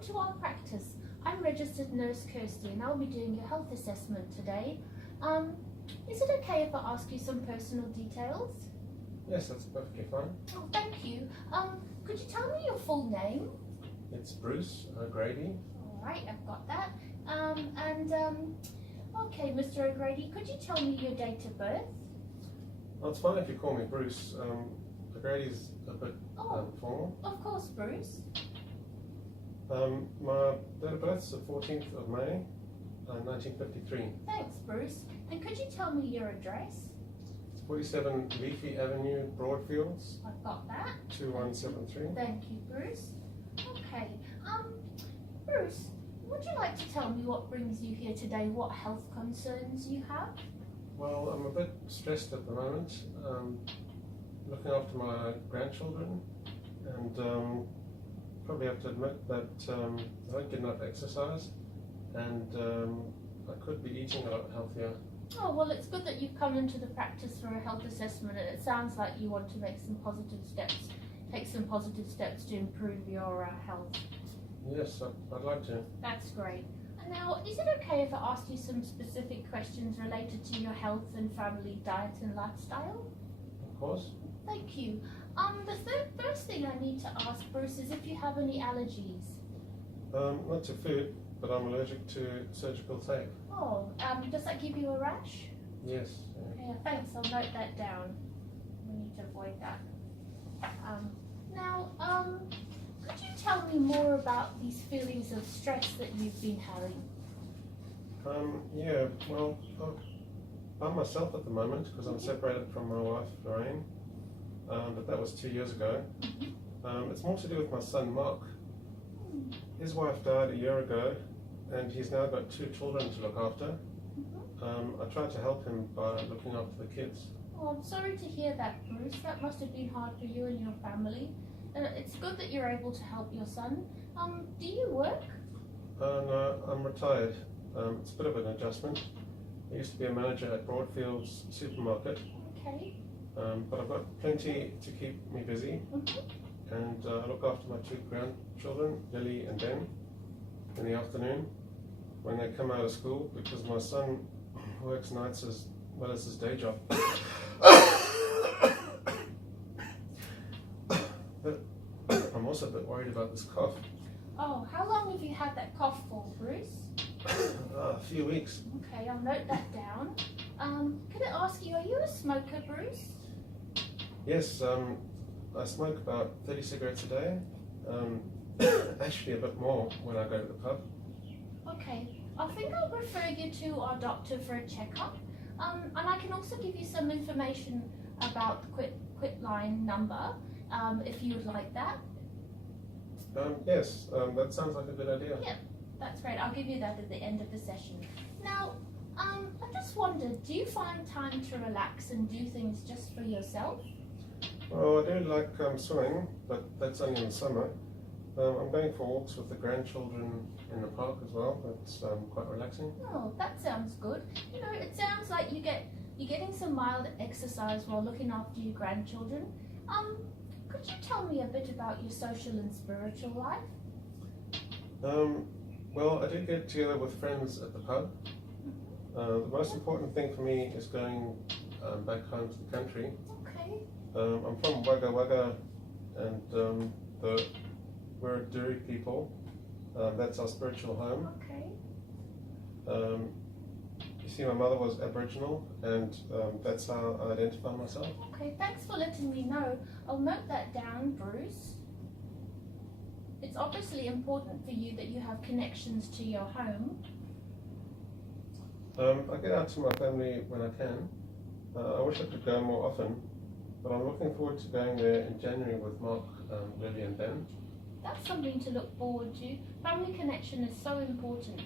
welcome to our practice. I'm registered nurse Kirsty and I'll be doing your health assessment today. Is it okay if I ask you some personal details? Yes, that's perfectly fine. Oh, thank you. Could you tell me your full name? It's Bruce O'Grady. Alright, I've got that. Okay, Mr. O'Grady, could you tell me your date of birth? Well, it's fine if you call me Bruce. O'Grady's a bit formal. Of course, Bruce. My date of birth is the 14th of May, 1953. Thanks, Bruce. And could you tell me your address? 47 Leafy Avenue, Broadfields, I've got that. 2173. Thank you, Bruce. Okay, Bruce, would you like to tell me what brings you here today, what health concerns you have? Well, I'm a bit stressed at the moment, looking after my grandchildren, and probably have to admit that I don't get enough exercise, and I could be eating a lot healthier. Oh, well, it's good that you've come into the practice for a health assessment, and it sounds like you want to make some positive steps, take some positive steps to improve your health. Yes, I'd like to. That's great. And now, is it okay if I ask you some specific questions related to your health and family diet and lifestyle? Of course. Thank you. The first thing I need to ask, Bruce, is if you have any allergies. Not to food, but I'm allergic to surgical tape. Oh, does that give you a rash? Yes. Yeah, thanks. I'll note that down. We need to avoid that. Could you tell me more about these feelings of stress that you've been having? Yeah, well, I'm myself at the moment because I'm separated from my wife, Lorraine, but that was 2 years ago. It's more to do with my son, Mark. His wife died a year ago, and he's now got 2 children to look after. I tried to help him by looking after the kids. Oh, I'm sorry to hear that, Bruce. That must have been hard for you and your family. It's good that you're able to help your son. Do you work? No, I'm retired. It's a bit of an adjustment. I used to be a manager at Broadfields Supermarket, Okay. but I've got plenty to keep me busy, and I look after my 2 grandchildren, Lily and Ben, in the afternoon when they come out of school, because my son works nights as well as his day job. But I'm also a bit worried about this cough. Oh, how long have you had that cough for, Bruce? A few weeks. Okay, I'll note that down. Can I ask you, are you a smoker, Bruce? Yes, I smoke about 30 cigarettes a day. Actually, a bit more when I go to the pub. Okay, I think I'll refer you to our doctor for a checkup. And I can also give you some information about the quitline number, if you would like that. Yes, that sounds like a good idea. Yeah, that's great. I'll give you that at the end of the session. Now, I just wondered, do you find time to relax and do things just for yourself? Well, I do like swimming, but that's only in the summer. I'm going for walks with the grandchildren in the park as well. That's quite relaxing. Oh, that sounds good. You know, it sounds like you're getting some mild exercise while looking after your grandchildren. Could you tell me a bit about your social and spiritual life? Well, I do get together with friends at the pub. The most important thing for me is going back home to the country. Okay. I'm from Wagga Wagga, and we're Duri people. That's our spiritual home. Okay. You see, my mother was Aboriginal, and that's how I identify myself. Okay, thanks for letting me know. I'll note that down, Bruce. It's obviously important for you that you have connections to your home. I get out to my family when I can. I wish I could go more often, but I'm looking forward to going there in January with Mark, Lily and Ben. That's something to look forward to. Family connection is so important.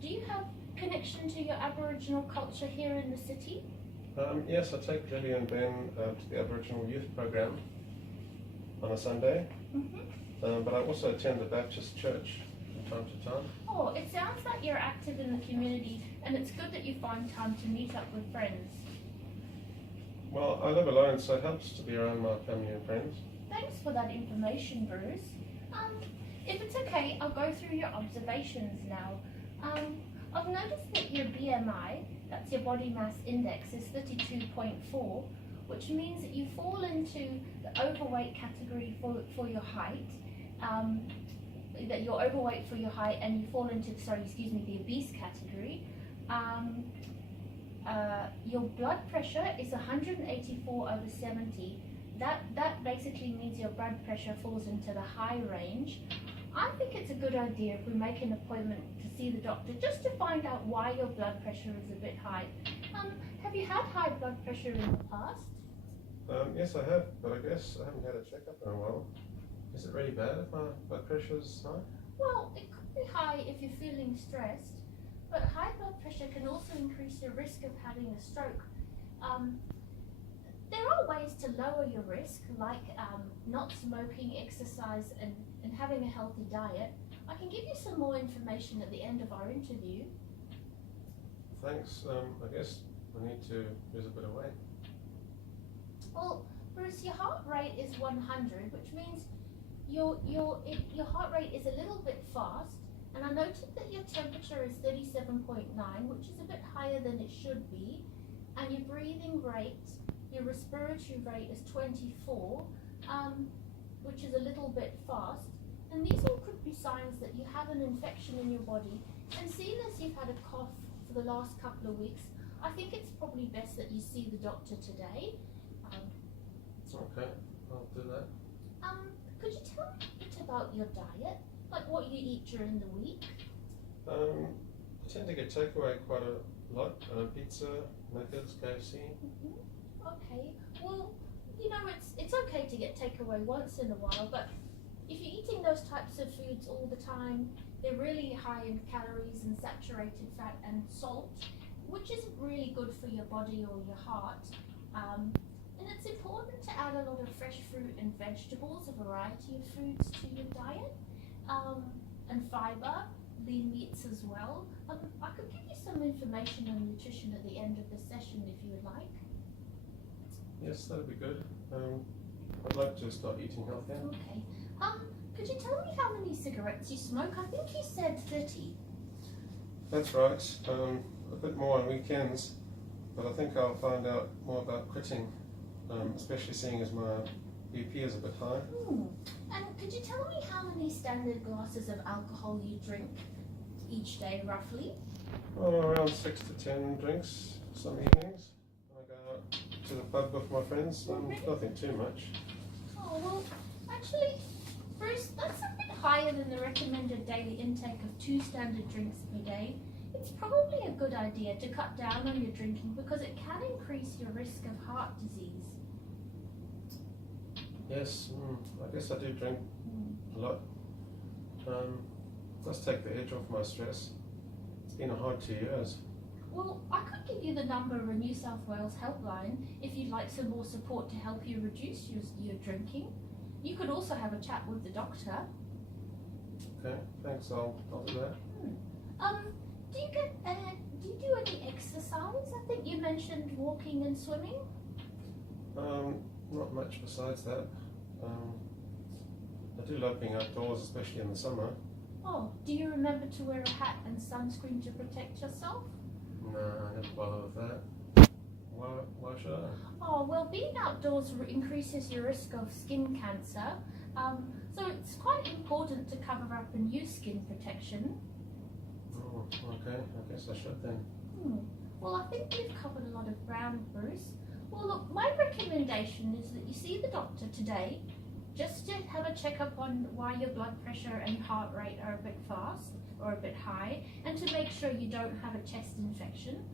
Do you have connection to your Aboriginal culture here in the city? Yes, I take Lily and Ben to the Aboriginal Youth Program on a Sunday, but I also attend the Baptist Church from time to time. Oh, it sounds like you're active in the community, and it's good that you find time to meet up with friends. Well, I live alone, so it helps to be around my family and friends. Thanks for that information, Bruce. if it's okay, I'll go through your observations now. I've noticed that your BMI, that's your body mass index, is 32.4, which means that you fall into the overweight category for your height. That you're overweight for your height, and you fall into, the obese category. Your blood pressure is 184/70. That basically means your blood pressure falls into the high range. I think it's a good idea if we make an appointment to see the doctor just to find out why your blood pressure is a bit high. Have you had high blood pressure in the past? Yes, I have, but I guess I haven't had a checkup in a while. Is it really bad if my blood pressure is high? Well, it could be high if you're feeling stressed, but high blood pressure can also increase your risk of having a stroke. There are ways to lower your risk, like not smoking, exercise, and having a healthy diet. I can give you some more information at the end of our interview. Thanks. I guess I need to lose a bit of weight. Well, Bruce, your heart rate is 100, which means your heart rate is a little bit fast. And I noted that your temperature is 37.9, which is a bit higher than it should be. And your breathing rate, your respiratory rate is 24, which is a little bit fast. And these all could be signs that you have an infection in your body. And seeing as you've had a cough for the last couple of weeks, I think it's probably best that you see the doctor today. Okay, I'll do that. Could you tell me a bit about your diet? Like what you eat during the week? I tend to get takeaway quite a lot. Pizza, Macca's, KFC. Okay. Well, it's okay to get takeaway once in a while, but if you're eating those types of foods all the time, they're really high in calories and saturated fat and salt, which isn't really good for your body or your heart. And it's important to add a lot of fresh fruit and vegetables, a variety of foods to your diet, and fiber, lean meats as well. I could give you some information on nutrition at the end of the session if you would like. Yes, that'd be good. I'd like to start eating healthier. Okay. Could you tell me how many cigarettes you smoke? I think you said 30. That's right. A bit more on weekends, but I think I'll find out more about quitting, especially seeing as my BP is a bit high. And could you tell me how many standard glasses of alcohol you drink each day, roughly? Oh, around 6 to 10 drinks some evenings. I go out to the pub with my friends. Nothing too much. Oh, well, actually, Bruce, that's a bit higher than the recommended daily intake of 2 standard drinks per day. It's probably a good idea to cut down on your drinking because it can increase your risk of heart disease. Yes, I guess I do drink a lot. Does take the edge off my stress. It's been a hard 2 years. Well, I could give you the number of a New South Wales helpline if you'd like some more support to help you reduce your drinking. You could also have a chat with the doctor. Okay, thanks. I'll do that. Do you do any exercise? I think you mentioned walking and swimming. Not much besides that. I do love being outdoors, especially in the summer. Oh, do you remember to wear a hat and sunscreen to protect yourself? No, I never bother with that. Why should I? Oh, well, being outdoors increases your risk of skin cancer. So it's quite important to cover up and use skin protection. Oh, okay. I guess I should then. Well, I think we've covered a lot of ground, Bruce. Well, look, my recommendation is that you see the doctor today just to have a checkup on why your blood pressure and heart rate are a bit fast or a bit high, and to make sure you don't have a chest infection.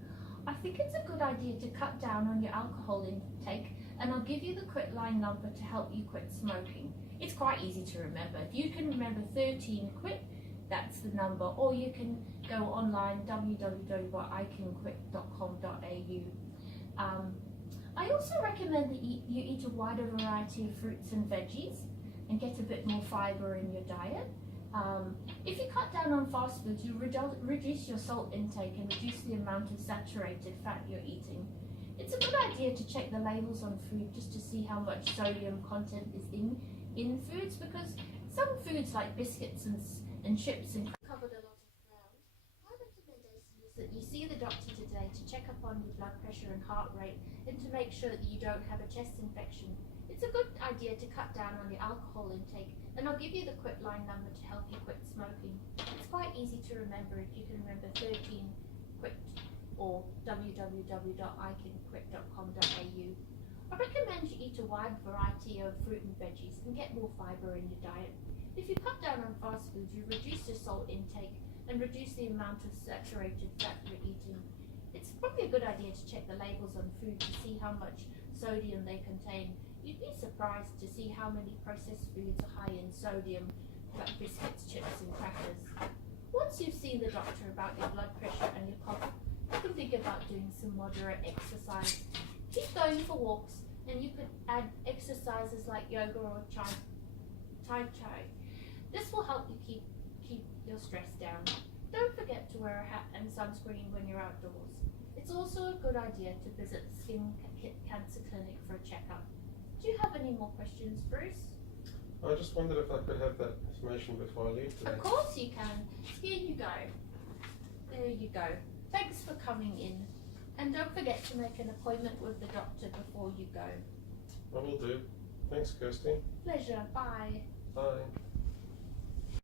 I think it's a good idea to cut down on your alcohol intake, and I'll give you the Quitline number to help you quit smoking. It's quite easy to remember. If you can remember 13 quit, that's the number, or you can go online www.icanquit.com.au. I also recommend that you eat a wider variety of fruits and veggies and get a bit more fiber in your diet. If you cut down on fast foods, you reduce your salt intake and reduce the amount of saturated fat you're eating. It's a good idea to check the labels on food just to see how much sodium content is in foods, because Some foods like biscuits and chips and covered a lot of ground. My recommendation is that you see the doctor today to check up on your blood pressure and heart rate and to make sure that you don't have a chest infection. It's a good idea to cut down on your alcohol intake, and I'll give you the Quitline number to help you quit smoking. It's quite easy to remember if you can remember 13-QUIT or www.icanquit.com.au. I recommend you eat a wide variety of fruit and veggies and get more fibre in your diet. If you cut down on fast food, you reduce your salt intake and reduce the amount of saturated fat you're eating. It's probably a good idea to check the labels on food to see how much sodium they contain. You'd be surprised to see how many processed foods are high in sodium, like biscuits, chips and crackers. Once you've seen the doctor about your blood pressure and your cough, you can think about doing some moderate exercise. Keep going for walks, and you could add exercises like yoga or tai chi. This will help you keep your stress down. Don't forget to wear a hat and sunscreen when you're outdoors. It's also a good idea to visit the Skin Cancer Clinic for a checkup. Do you have any more questions, Bruce? I just wondered if I could have that information before I leave today. Of course you can. Here you go. There you go. Thanks for coming in. And don't forget to make an appointment with the doctor before you go. I will do. Thanks, Kirsty. Pleasure. Bye. Bye.